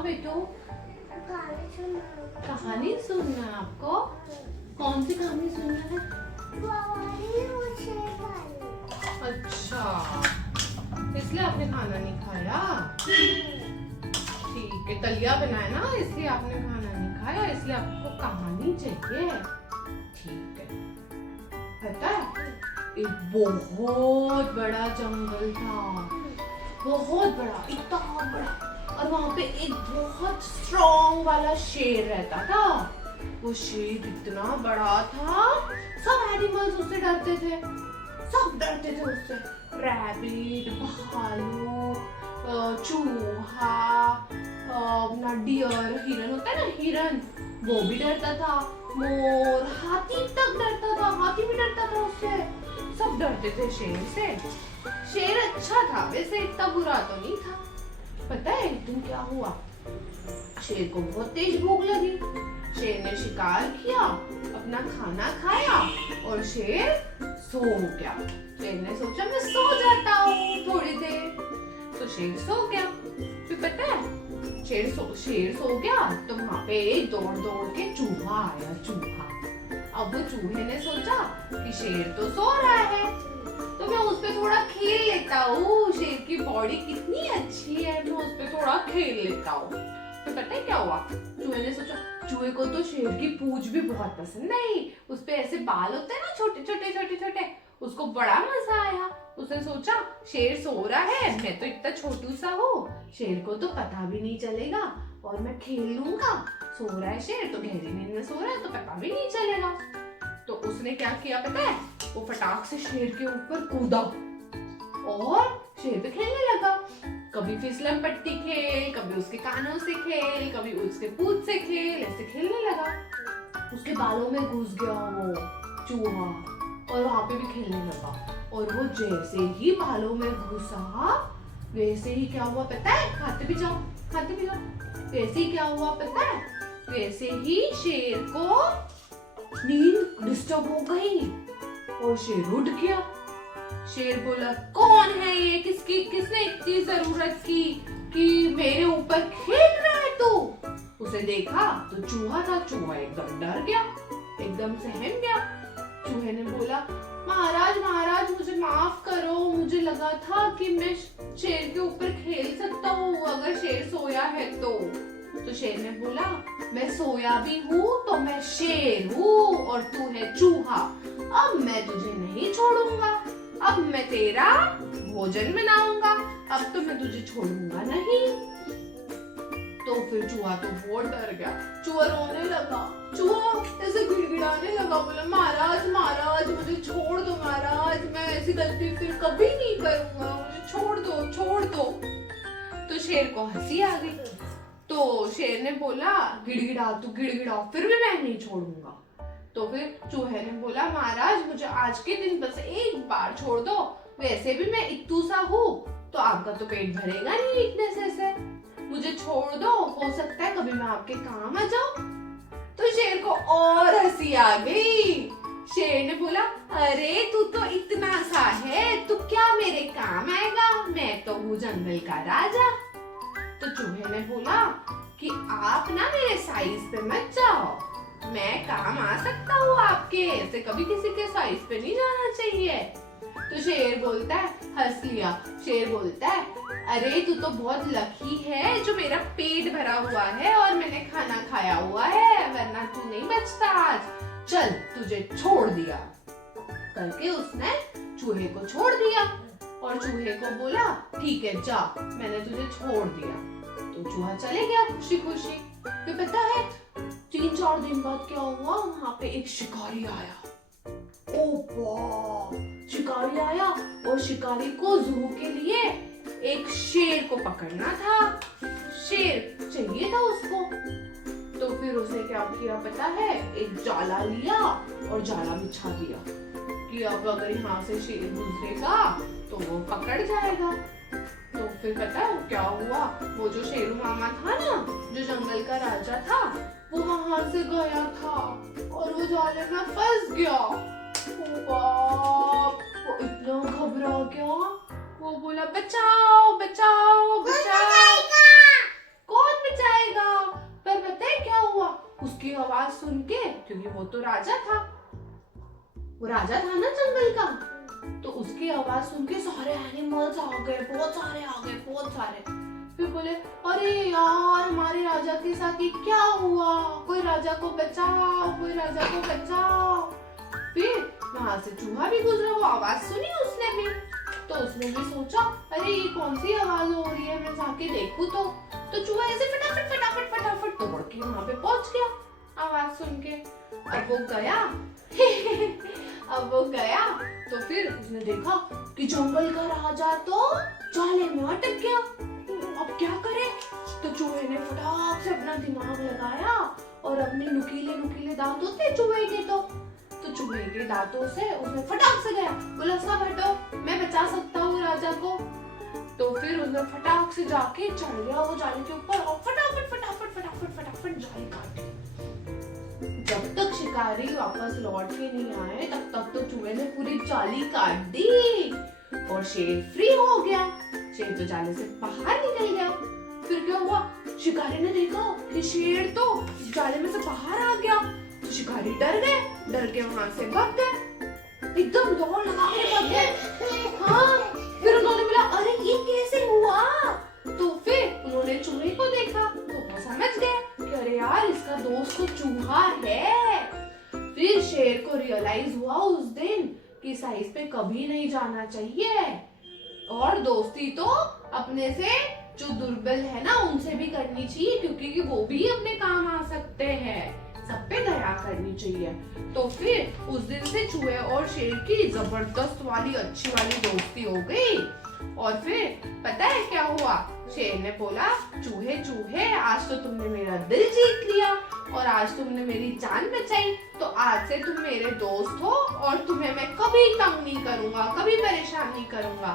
हाँ बेटो, कहानी सुनना है आपको? कौन सी कहानी सुनना है? अच्छा, इसलिए आपने खाना नहीं खाया? ठीक है, दलिया बनाया ना, इसलिए आपने खाना नहीं खाया, इसलिए आपको कहानी चाहिए। ठीक है। पता है, एक बहुत बड़ा जंगल था, बहुत बड़ा, इतना बड़ा, और वहां पे एक बहुत स्ट्रॉन्ग वाला शेर रहता था। वो शेर इतना बड़ा था, सब एनिमल्स उससे डरते थे, सब डरते थे उससे। रैबिट, भालू, चूहा, अपना डियर, हिरन होता है ना, हिरन, वो भी डरता था। मोर, हाथी तक डरता था, हाथी भी डरता था उससे। सब डरते थे शेर से। शेर अच्छा था वैसे, इतना बुरा तो नहीं था। पता है एक दिन क्या हुआ? शेर को बहुत तेज भूख लगी। शेर ने शिकार किया, अपना खाना खाया और शेर सो गया। शेर ने सोचा मैं सो जाता हूँ थोड़ी देर, तो शेर सो गया। फिर पता है शेर सो गया तो वहां पे दौड़ दौड़ के चूहा आया, चूहा। अब वो चूहे ने सोचा कि शेर तो सो रहा है, तो मैं उस पे थोड़ा खेल लेता हूँ, शेर की बॉडी कितनी अच्छी है, मैं उस पे थोड़ा खेल लेता हूँ। तो पता है क्या हुआ? चूहे ने सोचा, चूहे को तो शेर की पूंछ भी बहुत पसंद आई, उस पे ऐसे बाल होते हैं ना, छोटे छोटे छोटे छोटे, उसको बड़ा मजा आया। उसने सोचा शेर सो रहा है, मैं तो इतना छोटू सा हूँ, शेर को तो पता भी नहीं चलेगा और मैं खेल लूंगा। सो रहा है शेर तो गहरी नींद में सो रहा है, तो पता भी नहीं चलेगा। तो उसने क्या किया पता है? वो फटाक से शेर के ऊपर कूदा और शेर पे खेलने लगा। कभी फिसलन पट्टी खेल, कभी उसके कानों से खेल, कभी उसके पूंछ से खेल, ऐसे खेलने लगा। उसके बालों में घुस गया वो चूहा और वहां पे भी खेलने लगा। और वो जैसे ही बालों में घुसा, वैसे ही क्या हुआ पता है? खाते भी जाओ, खाते भी जाओ। वैसे ही क्या हुआ पता है? वैसे ही शेर को नींद डिस्टर्ब हो गई और शेर उठ गया। शेर बोला, कौन है ये? किसने इतनी जरूरत की कि मेरे ऊपर खेल रहा है तू? उसे देखा तो चूहा था। चूहा एकदम डर गया, एकदम सहम गया। चूहे ने बोला, महाराज महाराज मुझे माफ करो, मुझे लगा था कि मैं शेर के ऊपर खेल सकता हूँ अगर शेर सोया है तो। शेर ने बोला, मैं सोया भी हूँ तो मैं शेर हूँ और तू है चूहा, अब मैं तुझे नहीं छोड़ूंगा, अब मैं तेरा भोजन बनाऊंगा, अब तो मैं तुझे छोड़ूंगा नहीं। तो फिर चूहा तो बहुत डर गया, चूहा रोने लगा, चूहा ऐसे गिड़गिड़ाने लगा, बोला, महाराज महाराज मुझे छोड़ दो महाराज, मैं ऐसी गलती फिर कभी नहीं करूंगा, मुझे छोड़ दो छोड़ दो। तो शेर को हंसी आ गई। तो शेर ने बोला, गिड़गिड़ा तू गिड़गिड़ा, फिर भी मैं नहीं छोड़ूंगा। तो फिर चूहे ने बोला, महाराज मुझे आज के दिन बस एक बार छोड़ दो, वैसे भी मैं इत्तू सा हूँ तो आपका तो पेट भरेगा नहीं इतने से, मुझे छोड़ दो, हो सकता है कभी मैं आपके काम आ जाऊं। तो शेर को और हंसी आ गई। शेर ने बोला, अरे तू तो इतना सा है, तू क्या मेरे काम आएगा, मैं तो हूँ जंगल का राजा। तो चूहे ने बोला कि आप ना मेरे साइज पे मत जाओ, मैं काम आ सकता हूँ आपके, ऐसे कभी किसी के साइज पे नहीं जाना चाहिए। तो शेर बोलता है, हंस लिया। शेर बोलता है, अरे तू तो बहुत लकी है जो मेरा पेट भरा हुआ है और मैंने खाना खाया हुआ है, वरना तू नहीं बचता आज, चल तुझे छोड़ दिया। करके उसने चूहे को छोड़ दिया और चूहे को बोला, ठीक है जा, मैंने तुझे छोड़ दिया। तो चूहा चले गया खुशी खुशी। फिर पता है 3-4 दिन बाद क्या हुआ? वहां पे एक शिकारी आया। ओ वाह, शिकारी आया और शिकारी को जू के लिए एक शेर को पकड़ना था, शेर चाहिए था उसको। तो फिर उसने क्या किया पता है? एक जाला लिया और जाला बिछा दिया कि अब अगर यहाँ से शेर गुजरेगा तो वो पकड़ जाएगा। तो फिर पता है क्या हुआ? वो जो शेरू मामा था ना, जो जंगल का राजा था, वो वहां से गया था और वो जाले में फंस गया। वो इतना घबरा गया, वो बोला, बचाओ बचाओ बचाओ। कौन बचाएगा? वो तो राजा था, वो राजा था ना जंगल का। तो उसकी आवाज सुन के सारे एनिमल्स आ गए, बहुत सारे आ गए, बहुत सारे। फिर बोले अरे यार हमारे राजा के साथ ये क्या हुआ, कोई राजा को बचाओ, कोई राजा को बचाओ। फिर वहां से चूहा भी गुजरा, वो आवाज सुनी उसने भी। तो उसने भी सोचा अरे ये कौन सी आवाज हो रही है, मैं जाके देखूं। तो चूहा ऐसे फटाफट फटाफट फटाफट दौड़ के वहां पे पहुंच गया आवाज सुन के। अब वो गया अब वो गया तो फिर उसने देखा कि जंगल का राजा तो जाले में अटक गया। अब क्या करे? तो चूहे ने फटाक से अपना दिमाग लगाया और अपने नुकीले नुकीले दांत होते चूहे के, तो चूहे के दांतों से उसने फटाक से गया, बोला सब हटो, मैं बचा सकता हूँ राजा को। तो फिर उसने फटाक से जाके चढ़ गया वो जाले के ऊपर और फटाफट फटाफट फटाफट फटाफट जाले काटे। जब तक शिकारी वापस लौट के नहीं आए तब तक तो चूहे ने पूरी जाली काट दी और शेर फ्री हो गया। शेर तो जाले से बाहर निकल गया। फिर क्या हुआ? शिकारी ने देखा कि शेर तो जाले में से बाहर आ गया। तो शिकारी डर गए, डर के वहां से भाग गए, एकदम दौड़ लगा के भाग गए। हाँ, फिर उन्होंने बोला अरे ये कैसे हुआ? तो फिर उन्होंने चूहे को देखा तो वो समझ गए कि अरे यार इसका दोस्त तो चूहा है। फिर शेर को रियलाइज हुआ उस दिन कि साइज पे कभी नहीं जाना चाहिए और दोस्ती तो अपने से जो दुर्बल है ना उनसे भी करनी चाहिए, क्योंकि वो भी अपने काम आ सकते हैं। सब पे दया करनी चाहिए। तो फिर उस दिन से चूहे और शेर की जबरदस्त वाली अच्छी वाली दोस्ती हो गई। और फिर पता है क्या हुआ? शेर ने बोला चूहे चूहे आज तो तुमने मेरा दिल जीत लिया और आज तुमने मेरी जान बचाई, तो आज से तुम मेरे दोस्त हो और तुम्हें मैं कभी तंग नहीं करूंगा, कभी परेशान नहीं करूंगा।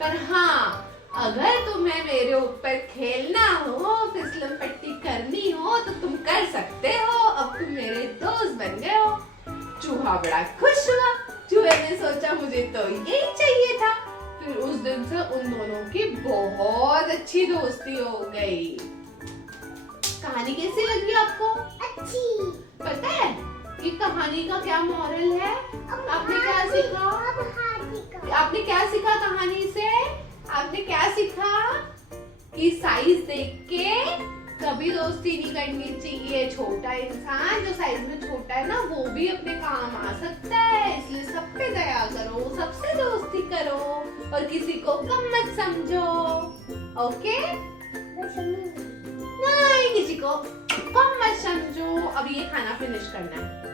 पर हाँ, अगर तुम्हें मेरे ऊपर खेलना हो, फिसलन पट्टी करनी हो तो तुम कर सकते हो, अब तुम मेरे दोस्त बन गए हो। चूहा बड़ा खुश हुआ। चूहे ने सोचा मुझे तो यही चाहिए था। फिर उस दिन से उन दोनों की बहुत अच्छी दोस्ती हो गई। कहानी कैसी लगी आपको? अच्छी। पता है कि कहानी का क्या मॉरल है? आपने क्या सीखा? आपने क्या सीखा कहानी से? आपने क्या सीखा? कि साइज देख के कभी दोस्ती नहीं करनी चाहिए। छोटा इंसान जो साइज में छोटा है ना वो भी अपने काम आ सकता है, इसलिए सब पे दया करो, सबसे दोस्ती करो और किसी को कम मत समझो। ओके? नहीं, किसी को कम मत समझो। अब ये खाना फिनिश करना है।